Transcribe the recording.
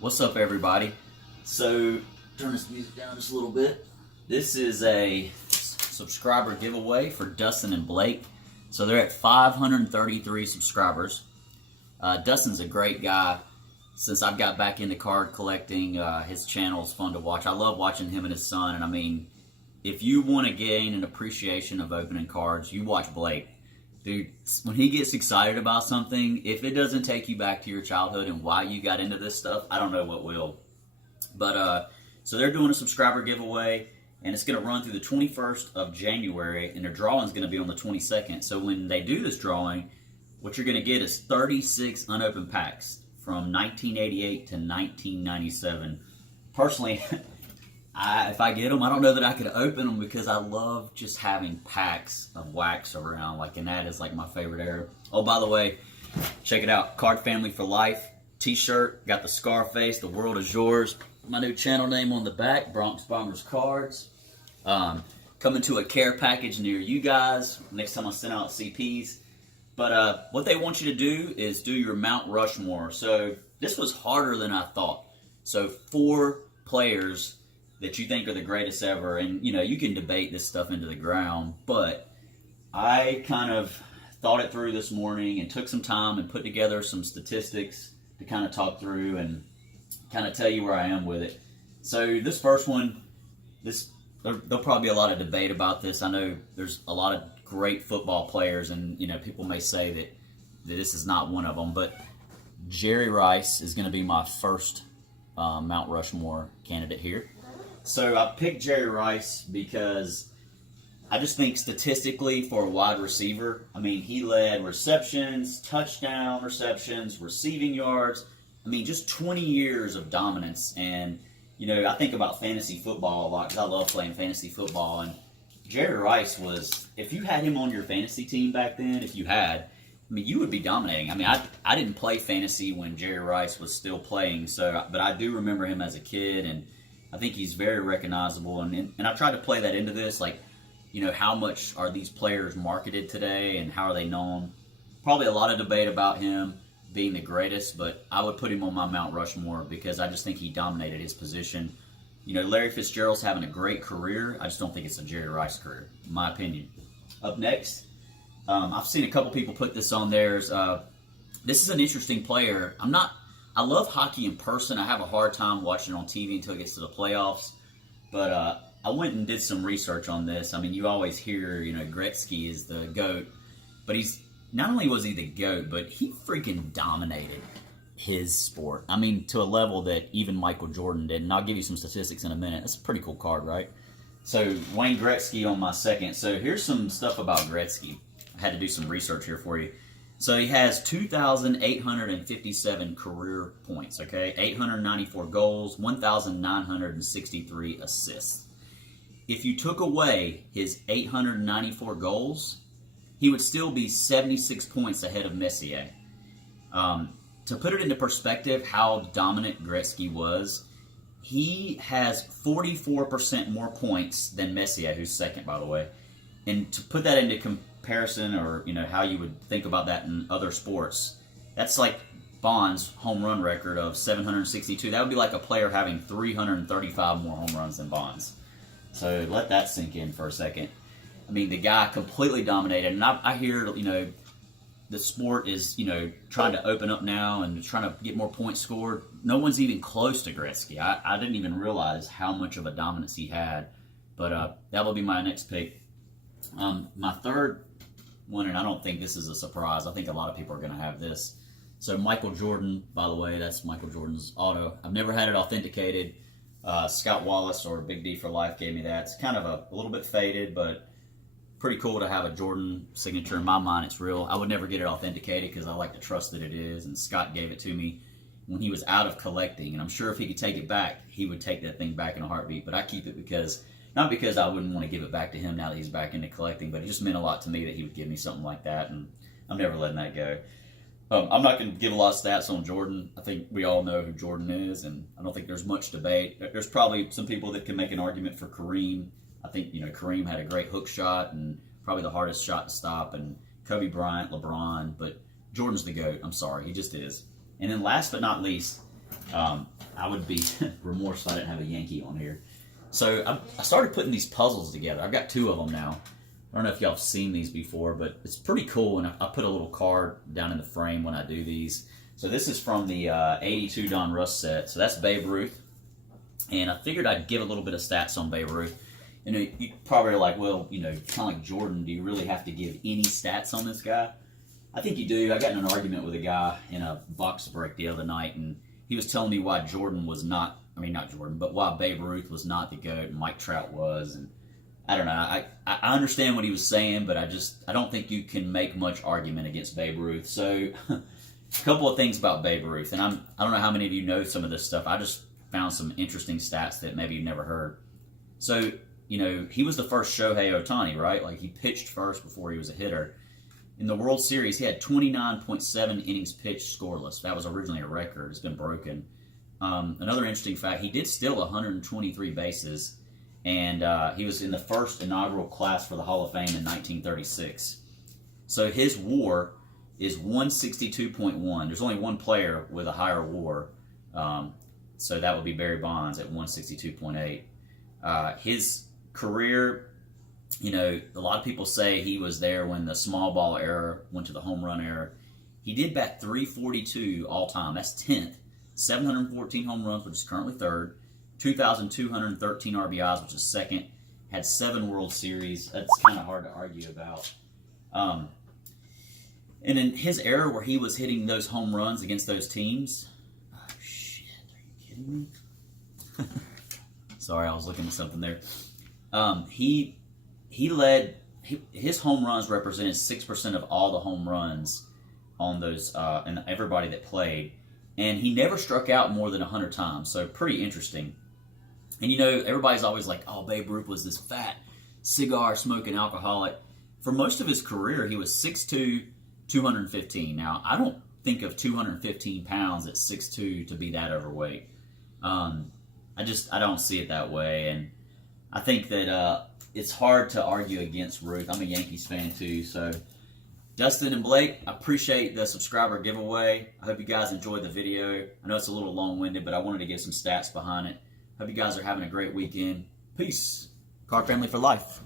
What's up, everybody? So, turn this music down just a little bit. This is a subscriber giveaway for Dustin and Blake. So they're at 533 subscribers. Dustin's a great guy. Since I've got back into card collecting, his channel is fun to watch. I love watching him and his son. And I mean, if you want to gain an appreciation of opening cards, you watch Blake. Dude, when he gets excited about something, if it doesn't take you back to your childhood and why you got into this stuff, I don't know what will. But, so they're doing a subscriber giveaway, and it's going to run through the 21st of January, and their drawing is going to be on the 22nd. So when they do this drawing, what you're going to get is 36 unopened packs from 1988 to 1997. Personally, if I get them, I don't know that I could open them because I love just having packs of wax around, and that is like my favorite era. Oh, by the way, check it out, Card Family for Life t-shirt, got the Scarface, the world is yours. My new channel name on the back, Bronx Bombers Cards. Coming to a care package near you guys next time I send out CPs. But what they want you to do is do your Mount Rushmore. So this was harder than I thought. So 4 players that you think are the greatest ever, and you can debate this stuff into the ground, but I kind of thought it through this morning and took some time and put together some statistics to kind of talk through and kind of tell you where I am with it. So this first one, there'll probably be a lot of debate about this. I know there's a lot of great football players, and people may say that this is not one of them, but Jerry Rice is going to be my first Mount Rushmore candidate here. So I picked Jerry Rice because I just think statistically for a wide receiver, I mean, he led receptions, touchdown receptions, receiving yards. I mean, just 20 years of dominance. And, I think about fantasy football a lot because I love playing fantasy football. And Jerry Rice was, if you had him on your fantasy team back then, you would be dominating. I mean, I didn't play fantasy when Jerry Rice was still playing, but I do remember him as a kid, and I think he's very recognizable, and I tried to play that into this, how much are these players marketed today and how are they known? Probably a lot of debate about him being the greatest, but I would put him on my Mount Rushmore because I just think he dominated his position. Larry Fitzgerald's having a great career. I just don't think it's a Jerry Rice career, in my opinion. Up next, I've seen a couple people put this on theirs. This is an interesting player. I love hockey in person. I have a hard time watching it on TV until it gets to the playoffs. But I went and did some research on this. I mean, you always hear, Gretzky is the GOAT. But not only was he the GOAT, but he freaking dominated his sport. I mean, to a level that even Michael Jordan did. And I'll give you some statistics in a minute. That's a pretty cool card, right? So Wayne Gretzky on my second. So here's some stuff about Gretzky. I had to do some research here for you. So he has 2,857 career points, okay? 894 goals, 1,963 assists. If you took away his 894 goals, he would still be 76 points ahead of Messier. To put it into perspective how dominant Gretzky was, he has 44% more points than Messier, who's second, by the way. And to put that into comparison, or how you would think about that in other sports, that's like Bond's home run record of 762. That would be like a player having 335 more home runs than Bond's. So let that sink in for a second. I mean, the guy completely dominated, and I hear the sport is trying to open up now and trying to get more points scored. No one's even close to Gretzky. I didn't even realize how much of a dominance he had, but that will be my next pick. My third one, and I don't think this is a surprise. I think a lot of people are going to have this. So Michael Jordan, by the way, that's Michael Jordan's auto. I've never had it authenticated. Scott Wallace or Big D for Life gave me that. It's kind of a little bit faded, but pretty cool to have a Jordan signature. In my mind, it's real. I would never get it authenticated because I like to trust that it is, and Scott gave it to me when he was out of collecting, and I'm sure if he could take it back, he would take that thing back in a heartbeat, but I keep it not because I wouldn't want to give it back to him now that he's back into collecting, but it just meant a lot to me that he would give me something like that, and I'm never letting that go. I'm not going to give a lot of stats on Jordan. I think we all know who Jordan is, and I don't think there's much debate. There's probably some people that can make an argument for Kareem. I think, Kareem had a great hook shot and probably the hardest shot to stop, and Kobe Bryant, LeBron, but Jordan's the GOAT. I'm sorry, he just is. And then last but not least, I I would be remorse if I didn't have a Yankee on here. So I started putting these puzzles together. I've got 2 of them now. I don't know if y'all have seen these before, but it's pretty cool, and I put a little card down in the frame when I do these. So this is from the 82 Don Russ set. So that's Babe Ruth, and I figured I'd give a little bit of stats on Babe Ruth. You probably are like, well, kind of like Jordan, do you really have to give any stats on this guy? I think you do. I got in an argument with a guy in a box break the other night, and he was telling me why Jordan was not, not Jordan, but why Babe Ruth was not the GOAT and Mike Trout was, and I don't know. I understand what he was saying, but I don't think you can make much argument against Babe Ruth. So a couple of things about Babe Ruth, and I don't know how many of you know some of this stuff. I just found some interesting stats that maybe you've never heard. So, he was the first Shohei Ohtani, right? Like, he pitched first before he was a hitter. In the World Series, he had 29.7 innings pitched scoreless. That was originally a record. It's been broken. Another interesting fact, he did steal 123 bases, and he was in the first inaugural class for the Hall of Fame in 1936. So his WAR is 162.1. There's only one player with a higher WAR, so that would be Barry Bonds at 162.8. His career, a lot of people say he was there when the small ball era went to the home run era. He did bat 342 all time. That's 10th. 714 home runs, which is currently 3rd. 2,213 RBIs, which is 2nd. Had 7 World Series. That's kind of hard to argue about. And in his era where he was hitting those home runs against those teams, oh shit, are you kidding me? Sorry, I was looking at something there. He led, his home runs represented 6% of all the home runs on those, and everybody that played. And he never struck out more than 100 times, so pretty interesting. And everybody's always like, oh, Babe Ruth was this fat, cigar-smoking alcoholic. For most of his career, he was 6'2", 215. Now, I don't think of 215 pounds at 6'2" to be that overweight. I don't see it that way. And I think that it's hard to argue against Ruth. I'm a Yankees fan too, so Dustin and Blake, I appreciate the subscriber giveaway. I hope you guys enjoyed the video. I know it's a little long-winded, but I wanted to get some stats behind it. Hope you guys are having a great weekend. Peace. Car family for life.